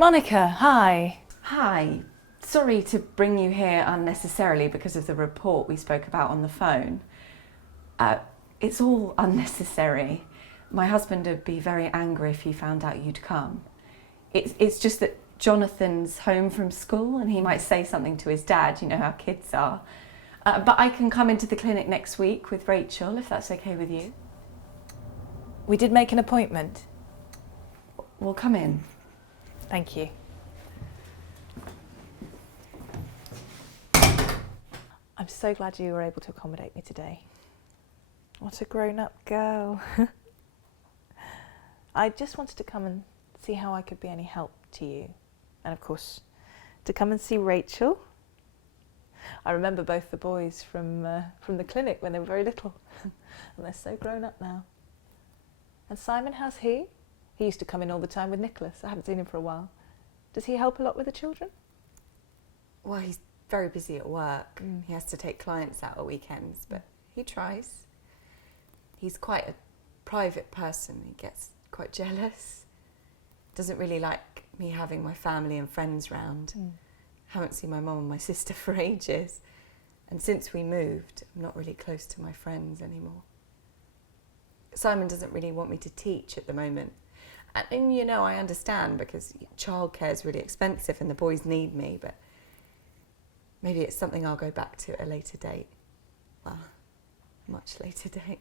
Monica, hi. Hi. Sorry to bring you here unnecessarily because of the report we spoke about on the phone. It's all unnecessary. My husband would be very angry if he found out you'd come. It's just that Jonathan's home from school and he might say something to his dad, you know how kids are. But I can come into the clinic next week with Rachel, if that's okay with you. We did make an appointment. Well, come in. Thank you. I'm so glad you were able to accommodate me today. What a grown-up girl. I just wanted to come and see how I could be any help to you. And of course, to come and see Rachel. I remember both the boys from the clinic when they were very little. And they're so grown up now. And Simon, how's he? He used to come in all the time with Nicholas. I haven't seen him for a while. Does he help a lot with the children? Well, he's very busy at work. He has to take clients out at weekends, but he tries. He's quite a private person. He gets quite jealous. Doesn't really like me having my family and friends round. Haven't seen my mum and my sister for ages. And since we moved, I'm not really close to my friends anymore. Simon doesn't really want me to teach at the moment. And you know, I understand because childcare is really expensive and the boys need me, but maybe it's something I'll go back to at a later date. Well, much later date.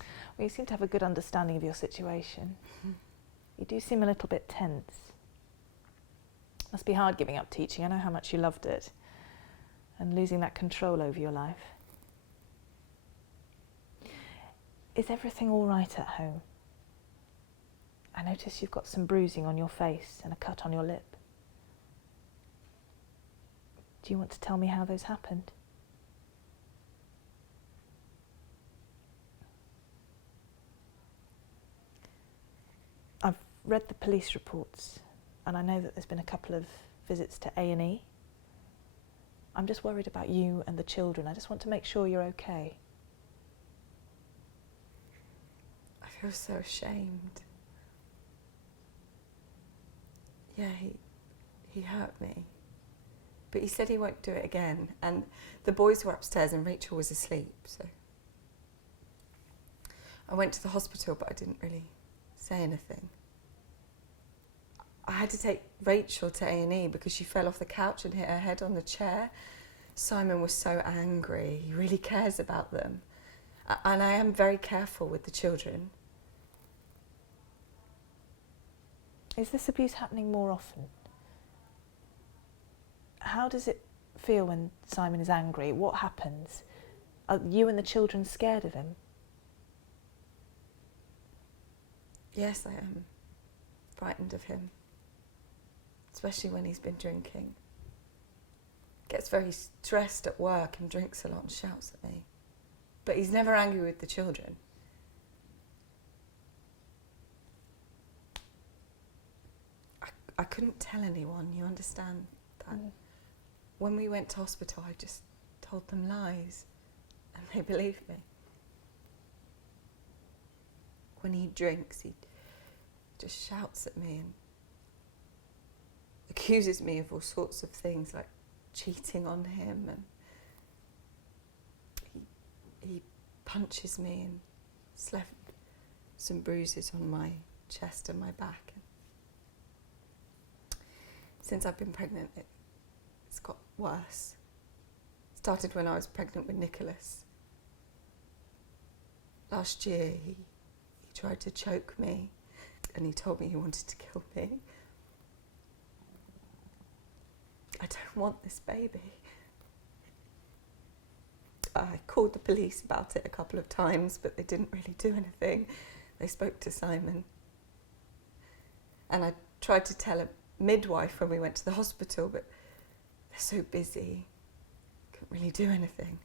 Well, you seem to have a good understanding of your situation. You do seem a little bit tense. Must be hard giving up teaching. I know how much you loved it. And losing that control over your life. Is everything all right at home? I notice you've got some bruising on your face and a cut on your lip. Do you want to tell me how those happened? I've read the police reports and I know that there's been a couple of visits to A&E. I'm just worried about you and the children. I just want to make sure you're okay. I feel so ashamed. Yeah, he hurt me. But he said he won't do it again. And the boys were upstairs and Rachel was asleep, so I went to the hospital, but I didn't really say anything. I had to take Rachel to A&E because she fell off the couch and hit her head on the chair. Simon was so angry. He really cares about them. And I am very careful with the children. Is this abuse happening more often? How does it feel when Simon is angry? What happens? Are you and the children scared of him? Yes, I am frightened of him, especially when he's been drinking. Gets very stressed at work and drinks a lot and shouts at me. But he's never angry with the children. I couldn't tell anyone, you understand that? When we went to hospital, I just told them lies and they believed me. When he drinks, he just shouts at me and accuses me of all sorts of things like cheating on him, and he punches me and has left some bruises on my chest and my back. Since I've been pregnant, it's got worse. It started when I was pregnant with Nicholas. Last year, he tried to choke me and he told me he wanted to kill me. I don't want this baby. I called the police about it a couple of times, but they didn't really do anything. They spoke to Simon. And I tried to tell a midwife when we went to the hospital, but they're so busy, couldn't really do anything.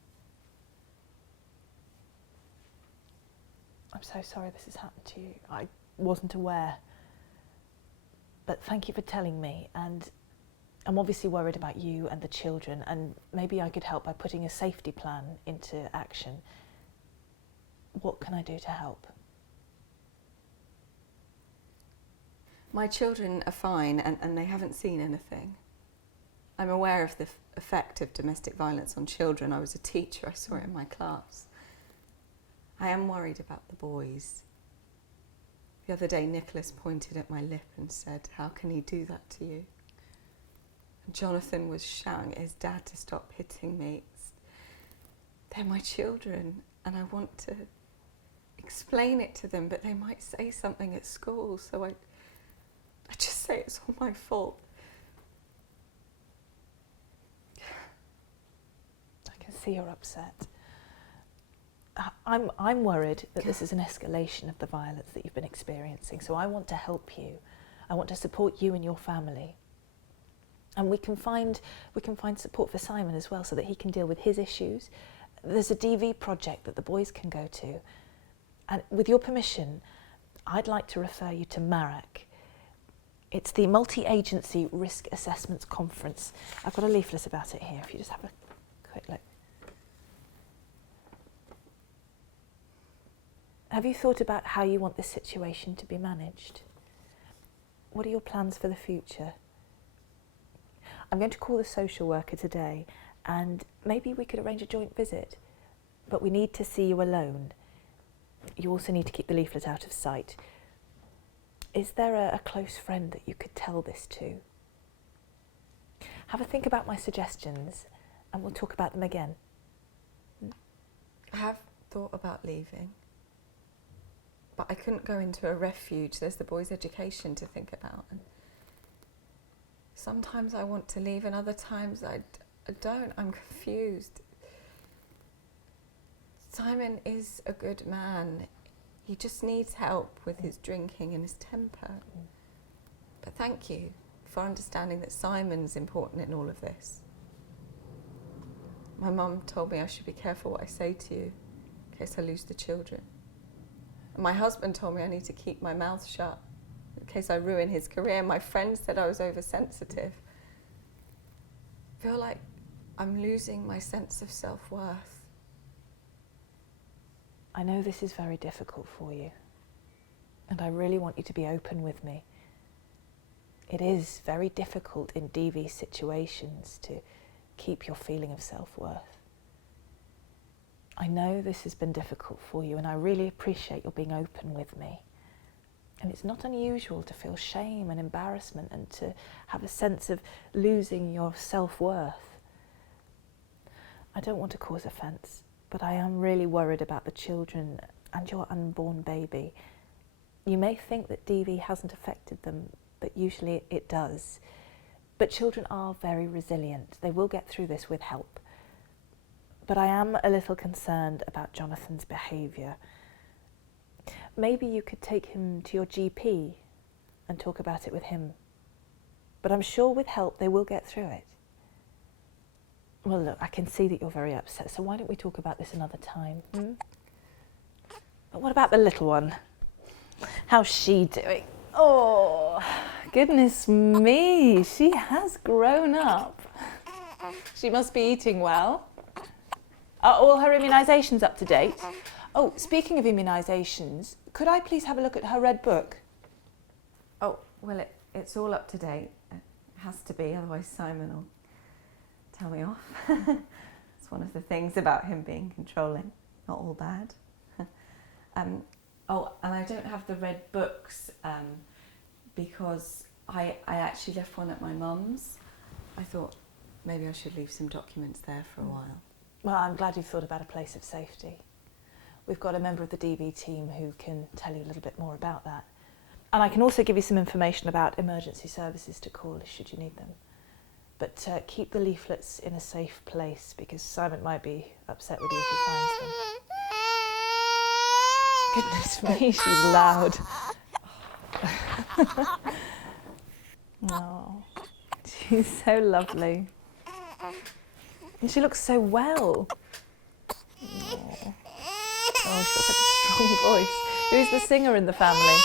I'm so sorry this has happened to you. I wasn't aware. But thank you for telling me, and I'm obviously worried about you and the children, and maybe I could help by putting a safety plan into action. What can I do to help? My children are fine and they haven't seen anything. I'm aware of the effect of domestic violence on children. I was a teacher, I saw it in my class. I am worried about the boys. The other day, Nicholas pointed at my lip and said, "How can he do that to you?" And Jonathan was shouting at his dad to stop hitting me. They're my children, and I want to explain it to them, but they might say something at school, so I just say it's all my fault. I can see you're upset. I'm worried that this is an escalation of the violence that you've been experiencing, so I want to help you. I want to support you and your family. And we can find support for Simon as well, so that he can deal with his issues. There's a DV project that the boys can go to. And with your permission, I'd like to refer you to MARAC. It's the Multi-Agency Risk Assessments Conference. I've got a leaflet about it here, if you just have a quick look. Have you thought about how you want this situation to be managed? What are your plans for the future? I'm going to call the social worker today, and maybe we could arrange a joint visit, but we need to see you alone. You also need to keep the leaflet out of sight. Is there a close friend that you could tell this to? Have a think about my suggestions, and we'll talk about them again. I have thought about leaving, but I couldn't go into a refuge. There's the boys' education to think about. And sometimes I want to leave, and other times I don't. I'm confused. Simon is a good man. He just needs help with his drinking and his temper. But thank you for understanding that Simon's important in all of this. My mum told me I should be careful what I say to you in case I lose the children. And my husband told me I need to keep my mouth shut in case I ruin his career. My friend said I was oversensitive. I feel like I'm losing my sense of self-worth. I know this is very difficult for you, and I really want you to be open with me. It is very difficult in DV situations to keep your feeling of self-worth. I know this has been difficult for you, and I really appreciate your being open with me. And it's not unusual to feel shame and embarrassment and to have a sense of losing your self-worth. I don't want to cause offence, but I am really worried about the children and your unborn baby. You may think that DV hasn't affected them, but usually it does. But children are very resilient. They will get through this with help. But I am a little concerned about Jonathan's behaviour. Maybe you could take him to your GP and talk about it with him. But I'm sure with help they will get through it. Well, look, I can see that you're very upset, so why don't we talk about this another time? But what about the little one? How's she doing? Oh, goodness me, she has grown up. She must be eating well. Are all her immunisations up to date? Oh, speaking of immunisations, could I please have a look at her red book? Oh, well, it's all up to date. It has to be, otherwise Simon will tell me off. It's one of the things about him being controlling. Not all bad. Oh, and I don't have the red books because I actually left one at my mum's. I thought maybe I should leave some documents there for a while. Well, I'm glad you've thought about a place of safety. We've got a member of the DV team who can tell you a little bit more about that. And I can also give you some information about emergency services to call should you need them. But keep the leaflets in a safe place because Simon might be upset with you if he finds them. Goodness me, she's loud. Oh, she's so lovely. And she looks so well. Oh, she's got such a strong voice. Who's the singer in the family?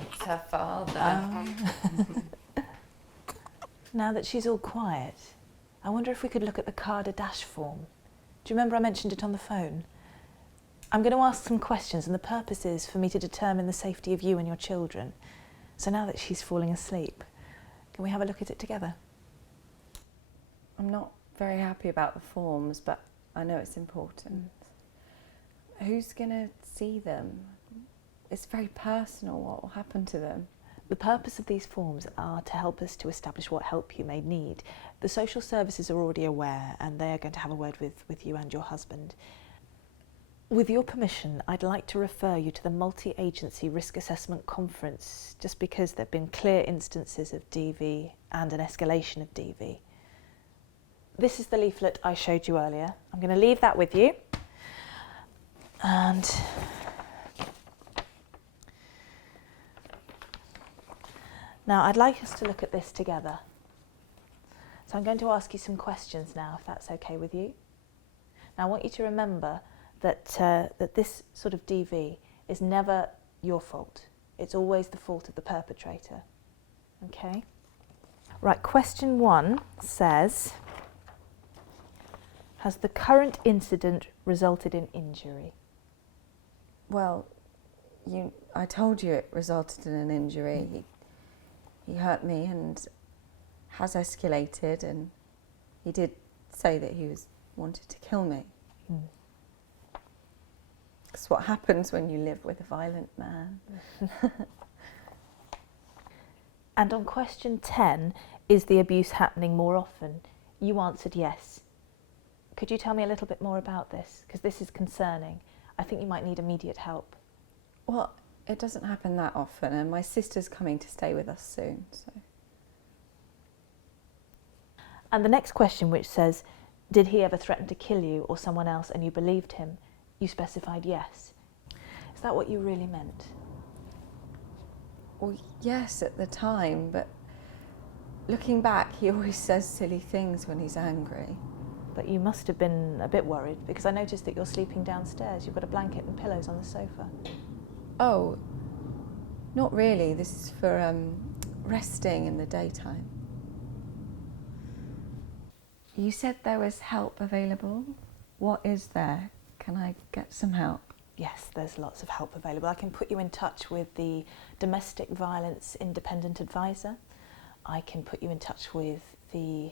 It's her father. Now that she's all quiet, I wonder if we could look at the CARDA dash form. Do you remember I mentioned it on the phone? I'm going to ask some questions, and the purpose is for me to determine the safety of you and your children. So now that she's falling asleep, can we have a look at it together? I'm not very happy about the forms, but I know it's important. Who's going to see them? It's very personal what will happen to them. The purpose of these forms are to help us to establish what help you may need. The social services are already aware, and they are going to have a word with you and your husband. With your permission, I'd like to refer you to the Multi-Agency Risk Assessment Conference, just because there have been clear instances of DV and an escalation of DV. This is the leaflet I showed you earlier. I'm going to leave that with you. And now I'd like us to look at this together. So I'm going to ask you some questions now, if that's okay with you. Now I want you to remember that this sort of DV is never your fault. It's always the fault of the perpetrator. Okay? Right, question 1 says, has the current incident resulted in injury? Well, I told you it resulted in an injury. He hurt me and has escalated, and he did say that he wanted to kill me. That's what happens when you live with a violent man. And on question 10, is the abuse happening more often? You answered yes. Could you tell me a little bit more about this? Because this is concerning. I think you might need immediate help. Well, it doesn't happen that often, and my sister's coming to stay with us soon. So. And the next question, which says, did he ever threaten to kill you or someone else and you believed him? You specified yes. Is that what you really meant? Well, yes, at the time, but looking back, he always says silly things when he's angry. But you must have been a bit worried, because I noticed that you're sleeping downstairs. You've got a blanket and pillows on the sofa. Oh, not really. This is for resting in the daytime. You said there was help available. What is there? Can I get some help? Yes, there's lots of help available. I can put you in touch with the Domestic Violence Independent Advisor. I can put you in touch with the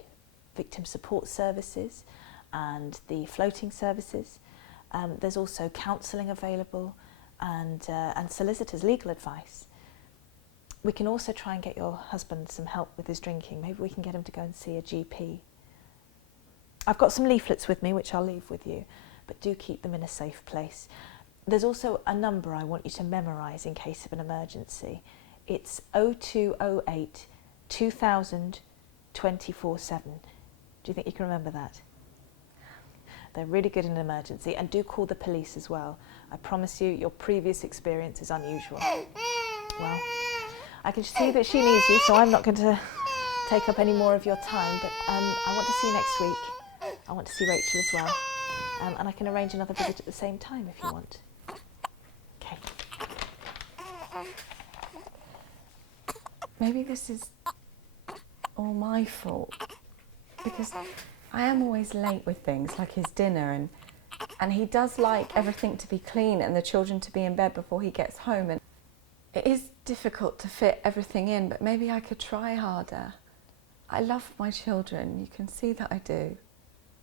Victim Support Services and the Floating Services. There's also counselling available and solicitors, legal advice. We can also try and get your husband some help with his drinking. Maybe we can get him to go and see a GP. I've got some leaflets with me, which I'll leave with you, but do keep them in a safe place. There's also a number I want you to memorise in case of an emergency. It's 0208 2000 24/7. Do you think you can remember that? They're really good in an emergency, and do call the police as well. I promise you, your previous experience is unusual. Well, I can see that she needs you, so I'm not going to take up any more of your time, but I want to see you next week. I want to see Rachel as well. And I can arrange another visit at the same time if you want. Okay. Maybe this is all my fault, because I am always late with things like his dinner, and he does like everything to be clean and the children to be in bed before he gets home, and it is difficult to fit everything in, but maybe I could try harder. I love my children, you can see that I do.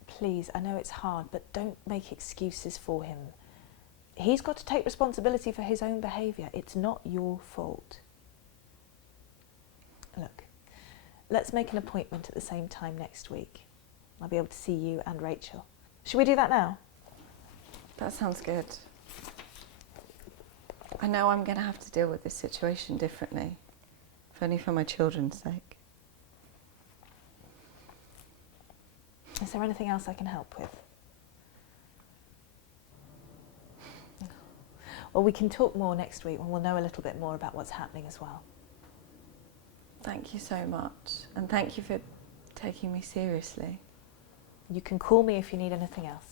Please, I know it's hard, but don't make excuses for him. He's got to take responsibility for his own behaviour. It's not your fault. Look, let's make an appointment at the same time next week. I'll be able to see you and Rachel. Should we do that now? That sounds good. I know I'm going to have to deal with this situation differently, if only for my children's sake. Is there anything else I can help with? Well, we can talk more next week when we'll know a little bit more about what's happening as well. Thank you so much, and thank you for taking me seriously. You can call me if you need anything else.